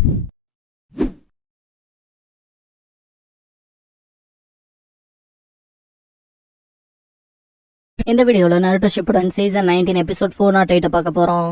இந்த வீடியோல Naruto Shippuden season 19 episode 408 பார்க்க போறோம்.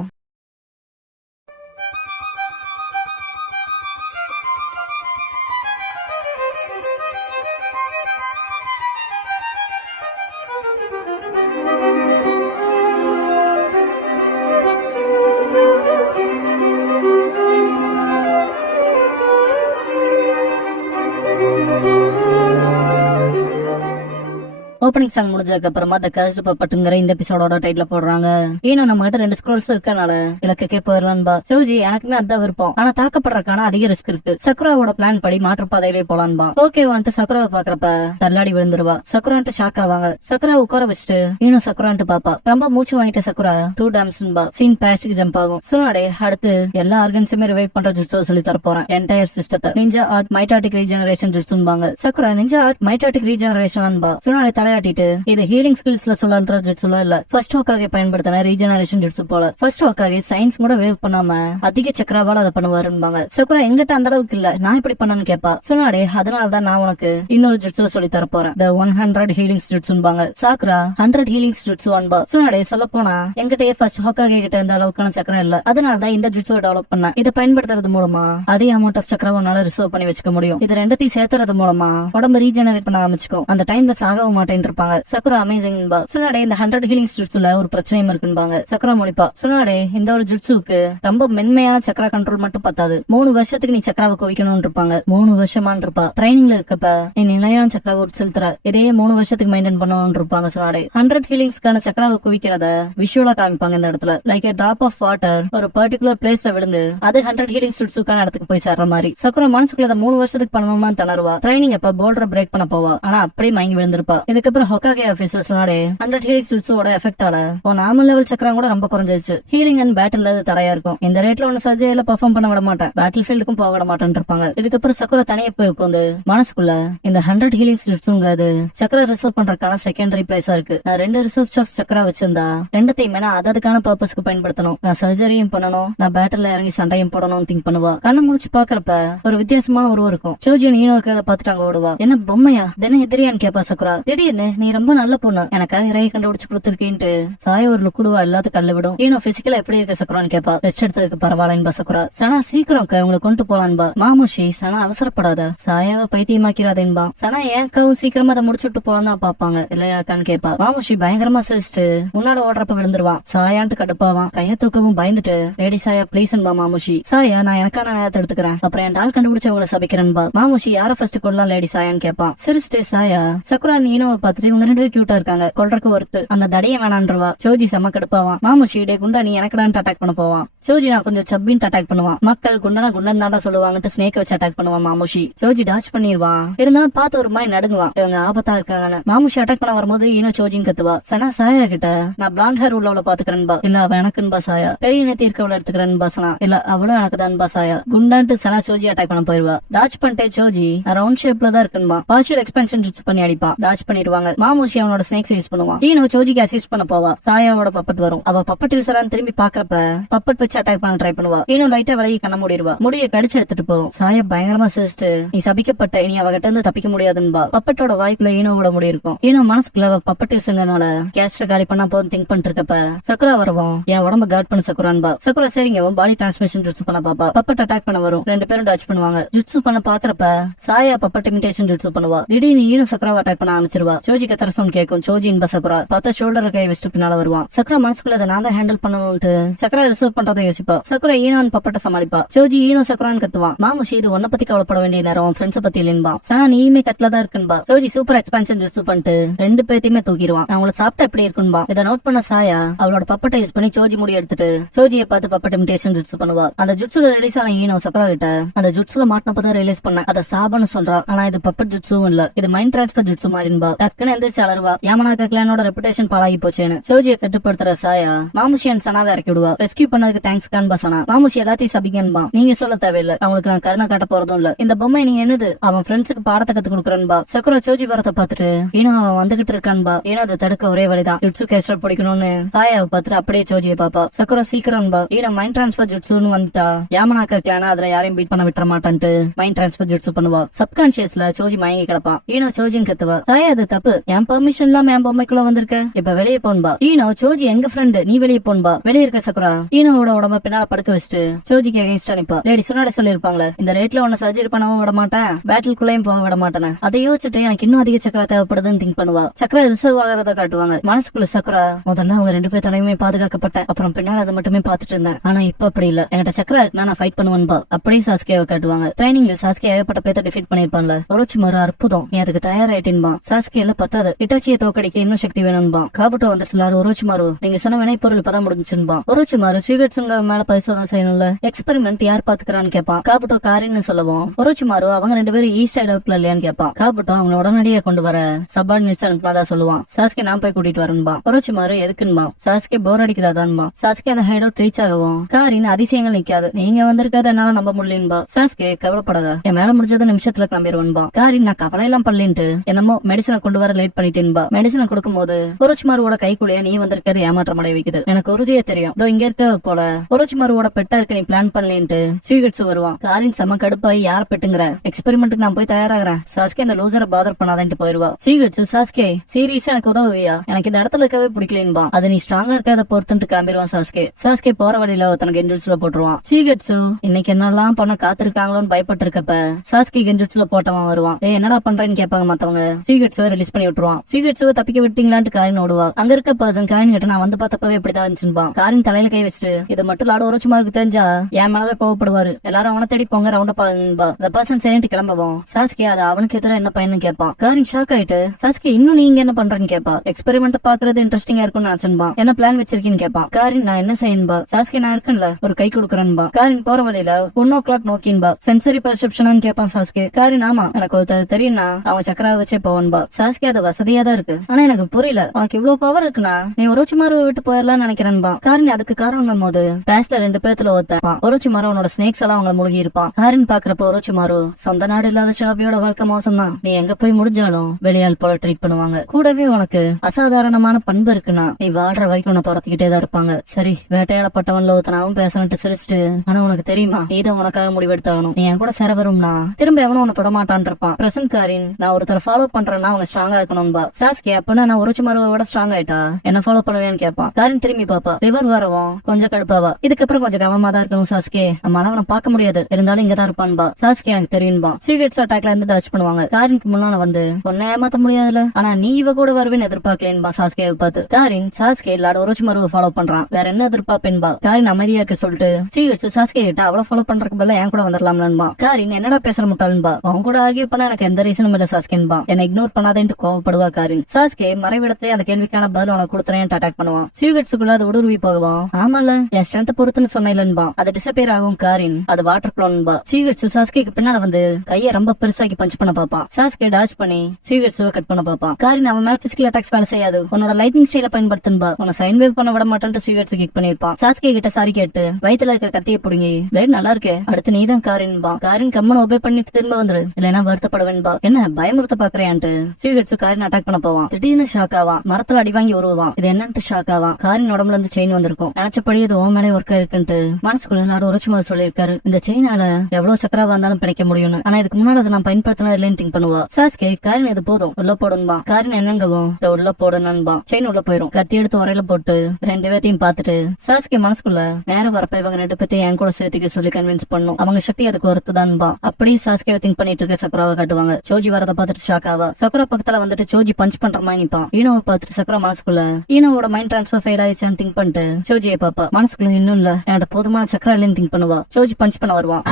ஓப்பனிங் சாங் முடிஞ்சதுக்கு அப்புறமா த கர்ஸ்ட் பப்பட்டுங்கிற இந்த எபிசோடோட டைட்டில் போடுறாங்க. ஏன்னா நம்ம கிட்ட 2 ஸ்க்ரோல்ஸ் இருக்கனால இலக்கே போயிடலான்பா. சோஜி எனக்குமே அதான் விருப்பம், ஆனா தாக்கப்படுறதுக்கான அதிக ரிஸ்க் இருக்கு. சக்குராவோட பிளான் படி மாற்றுப்பாதையிலே போலான்பா. ஓகே வந்துட்டு சக்குராவை பாக்குறப்ப தள்ளாடி விழுந்துருவா. சக்குரான்ட்டு ஷாக் ஆவாங்க. சக்குரா உட்கார வச்சுட்டு இன்னும் சக்குரான்ட்டு பாப்பா. ரொம்ப மூச்சு வாங்கிட்டு சக்குரா 2 டேம்ஸ்ன்பா. சீன் பேஸ்டுக்கு ஜம்ப் ஆகும். சுனாடே அடுத்து எல்லா ஆர்கன்ஸுமே ரிவைவ் பண்ற ஜுட்ஸோ சொல்லி தர போறேன். என்டையர் சிஸ்டத்தை நிஞ்சா ஆர்ட் மைட்டாட்டிக் ரீஜெனரேஷன் ஜுட்ஸுன்பாங்க. Sakura ninja art mitotic regeneration Tsunade இது ஹீலிங் ஸ்கில்ஸ்ல சொல்லன்ற ஜுட்ஸுல இல்ல, ஃபர்ஸ்ட் ஹோக்காகே பயன்படுத்தின ரீஜெனரேஷன் ஜுட்ஸு போல. ஃபர்ஸ்ட் ஹோக்காகே சயின்ஸ் கூட வேவ் பண்ணாம அதிக சக்கராவால அதை பண்ணுவாருன்பாங்க. சக்குரா எங்கிட்ட அந்த அளவுக்கு இல்ல, நான் இப்படி பண்ணனு கேப்பா. சுனாடே அதனாலதான் நான் உனக்கு இன்னொரு ஜுட்ஸு சொல்லி தர போறேன். The 100 ஹீலிங்ஸ் ஜுட்ஸுன்பாங்க. சாக்குரா 100 ஹீலிங்ஸ் ஜுட்ஸுவான்பா. சுனாடே சொல்ல போனா எங்கிட்டயே ஃபர்ஸ்ட் ஹோக்காகே கிட்ட இந்த அளவுக்கான சக்கரம் இல்ல, அதனாலதான் இந்த ஜுட்ஸுவை டெவலப் பண்ண. இதை பயன்படுத்துறது மூலமா அதே அமௌண்ட் ஆஃப் சக்கரம் உன்னால ரிசர்வ் பண்ணி வச்சுக்க முடியும். இது ரெண்டத்தையும் சேர்த்துறது மூலமா உடம்பு ரீஜெனரேட் பண்ண ஆரம்பிச்சுக்கும். அந்த டைம்ல சாகவும் மாட்டேன் இருப்பாங்க. சக்குரா அமேசிங் பா. சுனாடே இந்த 100 ஹீலிங்ஸ் ஜுட்ஸுல ஒரு பிரச்சனையும் இருக்குன்பாங்க. சக்குரா முடிப்பா. சுனாடே இந்த ஒரு ஜுட்ஸுக்கு ரொம்ப மென்மையான சக்கரா கண்ட்ரோல் மட்டும் பத்தாது, 3 வருஷத்துக்கு நீ சக்கராவை குவிக்கணும்னு இருப்பாங்க. 3 வருஷமான் இருப்பா. ட்ரைனிங்ல இருக்கப்ப நீ நிலையான சக்கராவை செலுத்துற, இதே 3 வருஷத்துக்கு மெயின்டைன் பண்ணணும்னு இருப்பாங்க. சுனாடே 100 ஹீலிங்ஸ்க்கான சக்கராவை குவிக்கிறத விஷுவலா காமிப்பாங்க இந்த இடத்துல. லைக் டிராப் ஆஃப் வாட்டர் ஒரு பர்டிகுலர் பிளேஸ்ல விழுந்து அது 100 ஹீலிங்ஸ் ஜுட்ஸுக்கான இடத்துக்கு போய் சேர்ற மாதிரி. சக்குரா மனசுக்குள்ள 3 வருஷத்துக்கு பண்ணணுமா தணருவா. ட்ரைனிங் அப்ப போல்டர் பிரேக் பண்ண போவா, ஆனா அப்படியே மயங்கி விழுந்திருப்பா. இதுக்கப்புறம் ஹொக்காகே ஆபீசர் சுனாடே 100 ஹீலிங் ஜுட்ஸோட எஃபெக்டால நார்மல் லெவல் சக்கரம் கூட ரொம்ப குறைஞ்சிருச்சு. ஹீலிங் அண்ட் பேட்டில் தடையா இருக்கும். இந்த ரேட்ல ஒன்னு சர்ஜரியில பெர்ஃபார்ம் பண்ண விட மாட்டேன், பேட்டில் ஃபீல்டுக்கும் போக விட மாட்டேன் இருப்பாங்க. இதுக்கப்புறம் சக்குரா தனியா போய் உட்காந்து மனசுக்குள்ள இந்த 100 ஹீலிங் ஜுட்ஸுங்கிறது சக்கரா ரிசர்வ் பண்றதுக்கான செகண்டரி பிளேஸா இருக்கு. நான் 2 ரிசர்வ் சாக்ஸ் சக்கரா வச்சிருந்தா ரெண்டத்தையுமே நான் அதுக்கான பர்பஸ்க்கு பயன்படுத்தணும். நான் சர்ஜரியும் பண்ணணும், நான் பேட்டில் இறங்கி சண்டையும் போடணும்னு திங்க் பண்ணுவா. கண்ணை முடிச்சு பாக்குறப்ப ஒரு வித்தியாசமான உருவம் இருக்கும். சோஜி நீனோக்கு அதை பாத்துட்டாங்க ஓடுவா. என்ன பொம்மையா தினம் எதிரியான்னு கேப்பா சக்குரா. திடீர்னு நீ ரொம்ப நல்ல பொண்ணு, எனக்காக இறைய கண்டுபிடிச்சு கொடுத்துருக்கேன்ட்டு சாய ஒரு லுக்குடுவா எல்லாத்துக்கும் கல்ல விடும். ஏனோ பிசிக்கலா எப்படி இருக்க சக்குரான்னு கேப்பா. ரெஸ்ட் எடுத்ததுக்கு பரவாயில்லன்பா சக்குரா. சனா சீக்கிரம் உங்களை கொண்டு போலான்பா. மாமுஷி சனா அவசரப்படாத, சாயாவை பைத்தியமாக்கிறாதேன்பா. சனா ஏக்காவும் சீக்கிரமா அதை முடிச்சுட்டு போலாம் தான் பாப்பாங்க இல்லையாக்கான்னு கேப்பா. மாமுஷி பயங்கரமா சிரிச்சுட்டு முன்னாடி ஓடுறப்ப விழுந்துருவான். சாயான்ட்டு கடுப்பாவான். கைய தூக்கவும் பயந்துட்டு லேடி சாயா பிளீஸ்ன்பா மாமுஷி. சாயா நான் எனக்கான நேரத்தை எடுத்துக்கிறேன், அப்புறம் என் டால் கண்டுபிடிச்சவங்களை சபிக்கிறேன்பா. மாமுஷி யார ஃபர்ஸ்ட் கொள்ளலாம் லேடி சாயான்னு கேப்பான். சிரிச்சுட்டே சாயா சக்குரா நீனோ பார்த்துட்டு இவங்க 2 கியூட்டா இருக்காங்க, கொல்றக்கு ஒருத்து அந்த தடைய வேணான்றவா. சோஜி செம்ம கடுப்பாவான். மாமுஷி டே குண்டா நீ எனக்கு தான் அட்டாக் பண்ண போவான். சோஜி நான் கொஞ்சம் சப்பின்னு அட்டாக் பண்ணுவான். மக்கள் குண்டனா குண்டன் தாண்டா சொல்லுவாங்கட்டு ஸ்னேக் வச்சு அட்டாக் பண்ணுவான் மாமுஷி. சோஜி டாச் பண்ணிடுவான், இருந்தாலும் பார்த்து ஒரு மாதிரி நடுங்குவான், இவங்க ஆபத்தா இருக்காங்கன்னு. மாமுஷி அட்டாக் பண்ண வரும்போது இன்னும் சோஜின்னு கத்துவா. சனா சாயா கிட்ட நான் பிளாண்ட் ஹேர் உள்ளவளை பாத்துக்கிறேன்பா. இல்ல அவ எனக்குன்பா சாயா. பெரிய நேத்தி இருக்கவளை எடுத்துக்கிறேன்பா சனா. இல்ல அவளும் எனக்கு தான்பா சாயா. குண்டான்ட்டு சனா சோஜி அட்டாக் பண்ண போயிருவா. டாச் பண்ணிட்டே சோஜி ரவுண்ட் ஷேப்ல தான் இருக்குன்பா. பார்ஷியல் எக்ஸ்பென்ஷன் ஜுட்ஸ் பண்ணி அடிப்பான். டாச் பண்ணிடுவாங்க. மாமுஷி அவனோட ஸ்னேக்ஸ் யூஸ் பண்ணுவான். சோஜிக்கு அசிஸ்ட் பண்ண போவா. சாயாவோட பப்பட் வரும். அவ பப்பட் யூசரான்னு திரும்பி பாக்குறப்ப பப்பட் வச்சு அட்டாக் பண்ண ட்ரை பண்ணுவா. லைட்டா விலகி கண்ண மூடிடுவா. முடிய கடிச்சு எடுத்துட்டு போகும். சாயா பயங்கரமா சிரிச்சுட்டு நீ சபிக்கப்பட்ட, இனி அவகிட்ட இருந்து தப்பிக்க முடியாதுன்பா. பப்பட்டோட வாய்க்குள்ள ஈனோவோட முடி இருக்கும். மனசுக்குள்ள பப்பட் யூஸுங்கனால கேஸ்ட்ர காலி பண்ணா போதும் திங்க் பண்ணிட்டு இருக்கப்ப சக்குரா வரவும் என் உடம்ப கார்ட் பண்ண சக்குரான்பா. சக்குரா சரிங்க பாடி டிரான்ஸ்மிஷன் ஜுட்ஸு பண்ண பாப்பா. பப்பட் அட்டாக் பண்ண வரும். 2 பேரும் டச் பண்ணுவாங்க. ஜுட்ஸு பண்ண பாக்குறப்ப சாயா பப்பட் இமிடேஷன் ஜுட்ஸு பண்ணுவா. திடீர்னு ஈனோ சக்குராவை அட்டாக் பண்ண ஆரம்பிச்சிருவா. சோஜி கத்தர சவுண்ட் கேட்கும். சோஜி இன்ப சக்குரா பார்த்தா ஷோல்டர் கை வச்சுட்டு பின்னால வருவான். சக்குரா மனசுக்குள்ள அதை நான் தான் ஹேண்டில் பண்ணணும்ட்டு சக்குரா ரிசர்வ் பண்றதை யோசிப்பா. சக்குரா ஈனோன்னு பப்பட்ட சமாளிப்பா. சோஜி ஈனோ சக்குரான்னு கத்துவான். மாமுஷி இது உன்ன பத்தி கவலைப்பட வேண்டிய நேரம், ஃப்ரெண்ட்ஸ் பத்தி இல்லைன்பா. சனா நீயுமே கட்ல தான் இருக்குன்பா. சோஜி சூப்பர் எக்ஸ்பான்ஷன் ஜுட்ஸு பண்ணிட்டு 2 பேத்தையுமே தூக்கிடுவான். நான் உங்களை சாப்பிட்டா எப்படி இருக்குன்பா. இதை நோட் பண்ண சாயா அவளோட பப்பட்டை யூஸ் பண்ணி சோஜி முடி எடுத்துட்டு சோஜியை பார்த்து பப்பட் இமிடேஷன் ஜுட்ஸு பண்ணுவா. அந்த ஜுட்ஸுல ரிலீஸ் ஆன ஈனோ சக்குரா கிட்ட அந்த ஜுட்ஸுல மாட்டினப்பதான் ரிலீஸ் பண்ண அதை சாபன்னு சொல்றா. ஆனா இது பப்பட் ஜுட்ஸும் இல்ல, இது மைண்ட் டிரான்ஸ்பர் ஜுட்ஸு மாதிரின்பா. டக்குன்னு எந்திரிச்சு அலருவா. யாமனாக்கா கிளானோட ரெப்புடேஷன் பாழாகி போச்சேன்னு. சோஜியை கட்டுப்படுத்துற சாயா மாமுஷி அண்ட் சனாவை இறக்கி விடுவா. ரெஸ்கியூ பண்ணதுக்கு தேங்க்ஸ் கான்பா சனா. மாமுஷி எல்லாத்தையும் சபிக்கன்பா. நீங்க சொல்ல தேவையில்லை, அவங்களுக்கு நான் கருணை காட்ட போறதும் இல்ல. இந்த பொம்மை நீங்க என்னது அவன் ஃப்ரெண்ட்ஸுக்கு பாடத்தை கத்து கொடுக்குறன்பா. சக்குரா சோஜி வரத்தை பாத்துட்டு ஏன்னா அவன் வந்துகிட்டு இருக்கான்பா. ஏன்னா அதை தடுக்க ஒரே வழிதான் ஜுட்சு கேஸ்டர் பிடிக்கணும்னு சாயாவை பார்த்துட்டு அப்படியே சோஜியை பாப்பா. சக்குரா சீக்கிரம்பா. ஈன மைண்ட் டிரான்ஸ்பர் ஜுட்சுன்னு வந்துட்டா யாமனாக்கா கிளானா அதுல யாரையும் பீட் பண்ண விட்டுற மாட்டான்ட்டு மைண்ட் டிரான்ஸ்பர் ஜுட்சு பண்ணுவா. சப்கான்சியஸ்ல சோஜி மயங்கி கிடப்பான். ஈனோ சோஜின்னு கத்துவா. சாயா அது தப்பு, என் பெர்மிஷன் இல்லாம என் பொம்மைக்குள்ள வந்திருக்க, இப்ப வெளியே போன்பா. ஈனோ சோஜி எங்க ஃப்ரெண்டு, நீ வெளியே போன்பா. வெளியே இருக்க சக்குரா ஈனோட உடம்ப பின்னால படுக்க வச்சுட்டு சோஜிக்கு அகைன்ஸ்ட் அனுப்பா. லேடி சுனாட சொல்லிருப்பாங்களே, இந்த ரேட்ல உன்ன சர்ஜரி பண்ணவும் விட மாட்டேன், பேட்டில்குள்ளேயும் போக விட மாட்டேன். அதை யோசிச்சுட்டு எனக்கு இன்னும் அதிக சக்கரா தேவைப்படுதுன்னு திங்க் பண்ணுவா. சக்கரா ரிசர்வ் ஆகிறத காட்டுவாங்க. மனசுக்குள்ள சக்கரா முதல்ல அவங்க 2 பேர் தலையுமே பாதுகாக்கப்பட்ட அப்புறம் பின்னால அதை மட்டுமே பாத்துட்டு இருந்தேன். ஆனா இப்ப அப்படி இல்ல, என்கிட்ட சக்கரா நான் ஃபைட் பண்ணுவேன்பா. அப்படியே சாஸ்கேவை காட்டுவாங்க. ட்ரைனிங்ல சாஸ்கே ஏகப்பட்ட பேத்த டிஃபீட் பண்ணிருப்பான்ல. ஒரோச்சிமாரு அற்புதம், நீ அதுக்கு தயாராயிட்டேன்பா. சாஸ்கேல பத்தாது, இட்டாச்சியை தோக்கடிக்க இன்னும் சக்தி வேணும்பா. காபுட்டோ வந்துட்டு ஒரோச்சிமாரு நீங்க சொன்ன வினைப்பொருள் இப்பதான் முடிஞ்சுன்பா. ஒரோச்சிமாரு ஸ்வீகட்ஸுங்க மேல பரிசோதனை செய்யணும்ல, எக்ஸ்பெரிமெண்ட் யார் பாத்துக்கிறான்னு கேட்பான். காபுட்டோ காரின்னு சொல்லவும் ஒரோச்சிமாரு அவங்க 2 பேரும் ஈஸ்ட் சைடு அவுட்ல இல்லையான்னு கேட்பான். காபுட்டோ அவங்க உடனடியே கொண்டு வர சபார்டினேட்ஸ் அனுப்பினதா சொல்லுவான். சாஸ்கே நான் போய் கூட்டிட்டு வரேன்பா. ஒரோச்சிமாரு எதுக்குன்பா. சாஸ்கே போர் அடிக்குதாதான்பா. சாஸ்கே அந்த ஹைட் அவுட் ரீச் ஆகவும் காரின் அதிசயங்கள் நிக்காது. நீங்க வந்திருக்காத என்னால நம்ப முடியலன்பா. சாஸ்கே கவலைப்படாத, என் மேல முடிஞ்சது நிமிஷத்துல கிளம்பிடுவேன்பா. காரின் நான் கவலை எல்லாம் பண்ணலின்ட்டு என்னமோ மெடிசனை கொண்டு வர லேட் பண்ணிட்டேன்பா. மெடிசனை கொடுக்கும் போது ஒரோச்சிமாருவோட கைக்குள்ளேயே நீ வந்திருக்கிறது ஏமாற்றம் அடைய வைக்குது. எனக்கு உறுதியே தெரியும், இதோ இங்க இருக்க போல ஒரோச்சிமாருவோட பெட்டா இருக்க நீ பிளான் பண்ணலேன்ட்டு ஸ்வீகட்ஸ் வருவான். காரின் செம கடுப்பாய் யார பெட்டுங்கிற எக்ஸ்பெரிமெண்ட்டுக்கு நான் போய் தயாராகிறேன். சாஸ்கே அந்த லூசரை பாதர் பண்ணாதன்ட்டு போயிருவா. ஸ்வீகட்ஸ் சாஸ்கே சீரியஸா எனக்கு உதவியா, எனக்கு இந்த இடத்துல இருக்கவே பிடிக்கலன்பா. அது நீ ஸ்ட்ராங்கா இருக்காத பொறுத்துட்டு கிளம்பிடுவான் சாஸ்கே. சாஸ்கே போற வழியில தனக்கு கெஞ்சுல போட்டுருவான். ஸ்வீகட்ஸ் இன்னைக்கு என்னெல்லாம் பண்ண காத்திருக்காங்களோன்னு பயப்பட்டு இருக்கப்ப சாஸ்கே கெஞ்சுல போட்டவன் வருவான். என்னடா பண்றேன்னு கேட்பாங்க மத்தவங்க. ஸ்வீகட்ஸ் ரிலீஸ் பண்ணி விட்டுருவான். ஸ்வீகட்ஸ் தப்பிக்க விட்டீங்களான்னு காரின் ஓடுவா. அங்க இருக்க பர்சன் காரின் கிட்ட நான் வந்து பார்த்தப்பவே இப்படிதான் இருந்துச்சுப்பா. காரின் தலையில கை வச்சுட்டு இதை மட்டும் லாட ஒரோச்சிமாருக்கு தெரிஞ்சா என் மேலதான் கோவப்படுவாரு, எல்லாரும் அவனை தேடி போங்க ரவுண்ட பாருங்கப்பா. அந்த பர்சன் சரின்ட்டு கிளம்பவும் சாஸ்கே அது அவனுக்கு எதிராக என்ன பையன்னு கேட்பான். காரின் ஷாக் ஆயிட்டு சாஸ்கே இன்னும் நீங்க என்ன பண்றேன்னு கேட்பா. எக்ஸ்பெரிமெண்ட் பாக்குறது இன்ட்ரெஸ்டிங்கா இருக்கும்னு நினைச்சன்பா. என்ன பிளான் வச்சிருக்கீன்னு கேட்பான். காரின் நான் என்ன செய்யன்பா. சாஸ்கே நான் இருக்கேன்ல ஒரு கை கொடுக்குறேன்பா. காரின் போற வழியில 1 o'clock நோக்கின்பா. சென்சரி பர்செப்ஷன் கேட்பான் சாஸ்கே. காரின் ஆமா எனக்கு ஒரு தெரியும்னா அவன் சக்கரா வச்சே போவன்பா. சாஸ்கே அது வசதியா தான் இருக்கு, ஆனா எனக்கு புரியல உனக்கு இவ்வளவு பவர் இருக்குன்னா நீ ஒரோச்சிமாருவை விட்டு போயிடலாம்னு நினைக்கிறேன்பா. காரின் அதுக்கு காரணம் போது பேஸ்ட்ல 2 பேத்துல ஒருத்தான் ஒரோச்சிமாரு அவனோட ஸ்னேக்ஸ் எல்லாம் அவங்கள முழுகி இருப்பான். காரின் பாக்குறப்ப ஒரோச்சிமாரு சொந்த நாடு இல்லாத ஷாபியோட வாழ்க்கை மோசம் தான், நீ எங்க போய் முடிஞ்சாலும் வெளியால் போல ட்ரீட் பண்ணுவாங்க. கூடவே உனக்கு அசாதாரணமான பண்பு இருக்குன்னா நீ வாழ்ற வரைக்கும் உன்னை துரத்திக்கிட்டே தான் இருப்பாங்க. சரி வேட்டையாடப்பட்டவன்ல ஒருத்தனாவும் பேசணும்ட்டு சிரிச்சுட்டு, ஆனா உனக்கு தெரியுமா நீதான் உனக்காக முடிவெடுத்தாகணும், நீ என் கூட சேர வரும்னா திரும்ப எவனும் உன்னை தொடமாட்டான் இருப்பான். பிரசன்ட் காரின் நான் ஒருத்தர் ஃபாலோ பண்றேன்னா அவங்க ஸ்ட்ராங்கா இருக்கணும்பா. சாஸ்கே அப்பனா நான் ஒரோச்சிமாருவை விட ஸ்ட்ராங் ஆயிட்டா என்ன ஃபாலோ பண்ணுவேன்னு கேட்பான். காரின் திரும்பி பாப்பா. ரிவர் வரவும் கொஞ்சம் கடுப்பாவா. இதுக்கப்புறம் கொஞ்சம் கவனமா தான் இருக்கணும் சாஸ்கே, நம்மளால அவனை பார்க்க முடியாது, இருந்தாலும் இங்கதான் இருப்பான்பா. சாஸ்கே எனக்கு தெரியும்பா. ஸ்வீகட்ஸ் அட்டாக்ல இருந்து டச் பண்ணுவாங்க. காரினுக்கு முன்னால வந்து ஒன்ன ஏமாத்த முடியாதுல, ஆனா நீ இவ கூட வருவேன்னு எதிர்பார்க்கலேன்பா சாஸ்கேவை பார்த்து. காரின் சாஸ்கே இல்லாட ஒரோச்சிமாருவை ஃபாலோ பண்றான், வேற என்ன எதிர்பார்ப்பேன்பா. காரின் அமைதியா இருக்க சொல்லிட்டு ஸ்வீகட்ஸ் சாஸ்கே கிட்ட அவளை ஃபாலோ பண்றதுக்கு பதிலா என் கூட வந்துடலாம்லன்பா. காரின் என்னடா பேசுற முட்டாளுன்பா, அவன் கூட ஆர்கியூ பண்ண எனக்கு எந்த ரீசனும் இல்ல சாஸ்கேன்பா, என்ன இக்னோர் பண்ணாதேன்ட்டு கோவப்படுவா காரின். சாஸ்கே மறைவிடத்தை அந்த கேள்விக்கான பதில் உனக்கு கொடுத்துறேன் அட்டாக் பண்ணுவான். ஸ்வீகட்ஸுக்குள்ள அது ஊடுருவி போகுவான். ஆமால என் ஸ்ட்ரென்த் பொறுத்துன்னு சொன்னேன்பா. அது டிசப்பியர் ஆகும் காரின், அது வாட்டர் குளோன்பா. ஸ்வீகட்ஸ் சாஸ்கேக்கு பின்னால வந்து கையை ரொம்ப பெருசாக்கி பஞ்ச் பண்ண பாப்பான். சாஸ்கே டாச் பண்ணி ஸ்வீகட்ஸ் கட் பண்ண பாப்பான். காரின் அவன் மேல பிசிக்கல் அட்டாக்ஸ் வேலை செய்யாது, உன்னோட லைட்டிங் ஸ்டைல பயன்படுத்துன்பா, உன்னை சைன் வேவ் பண்ண விட மாட்டேன்ட்டு ஸ்வீகட்ஸ் கிக் பண்ணிருப்பான். சாஸ்கே கிட்ட சாரி கேட்டு வயித்துல இருக்க கத்தியை புடுங்கி பிளேட் நல்லா இருக்கே அடுத்து நீதான் காரின்பா. காரின் கம்மன் ஒபே பண்ணிட்டு திரும்ப வந்துரு, இல்லைன்னா வருத்தப்படுவேன்பா. என்ன பயமுறுத்த பாக்குறேன்ட்டு ஸ்வீகட்ஸ் காரின் அட்டாக் பண்ண போவான். திடீர்னு ஷாக் ஆவான், மரத்துல அடி வாங்கி உருவான். இது என்னன்ட்டு ஷாக் ஆவான். காரின் உடம்புல இருந்து செயின் வந்திருக்கும். நினைச்சபடி இது ஓ மேலே ஒர்க்கா இருக்குன்ட்டு மனசுக்குள்ள நாடு உரைச்சுமா சொல்லியிருக்காரு. இந்த செயினால எவ்வளவு சக்கராவா இருந்தாலும் பிடிக்க முடியும்னு, ஆனா இதுக்கு முன்னாடி அதை நான் பயன்படுத்தினது இல்லைன்னு திங்க் பண்ணுவா. சாஸ்கே காரின் இது போதும் உள்ள போடுன்பா. காரின் என்னங்கவும் இதை உள்ள போடணும்பா. செயின் உள்ள போயிரும். கத்தி எடுத்து உரையில போட்டு 2 பேத்தையும் பாத்துட்டு சாஸ்கே மனசுக்குள்ள நேரம் வரப்ப இவங்க 2 பேத்தையும் என் கூட சேர்த்துக்க சொல்லி கன்வின்ஸ் பண்ணும். அவங்க சக்தி அதுக்கு ஒருத்துதான்பா. அப்படியே சாஸ்கேவை திங்க் பண்ணிட்டு இருக்க சக்கராவை காட்டுவாங்க. சோஜி வரத பாத்துட்டு ஷாக் ஆவா. சக்கரா பக்கத்துல வந்துட்டு சோஜி பஞ்ச் பண்ற மாதிரி நிப்பான். ஈனோவை பாத்துட்டு சக்கரா மனசுக்குள்ள ஈனோவோட மைண்ட் டிரான்ஸ்பர் ஃபெயில் ஆயிடுச்சான்னு திங்க் பண்ணிட்டு சோஜியை பாப்பா. மனசுக்குள்ள இன்னும் இல்ல என்னோட போதுமான சக்கரா இல்லைன்னு திங்க் பண்ணுவா. சோஜி பஞ்ச் பண்ண வருவான்.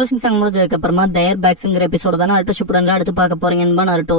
க்ளோசிங் சாங் முடிஞ்சதுக்கு அப்புறமா தயர் பேக்ஸ்ங்கிற எபிசோட தானே அடுத்த ஷிப்புடன்ல அடுத்து பார்க்க போறீங்கன்னு நருட்டோ.